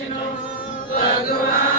Krishna, Bhagavan.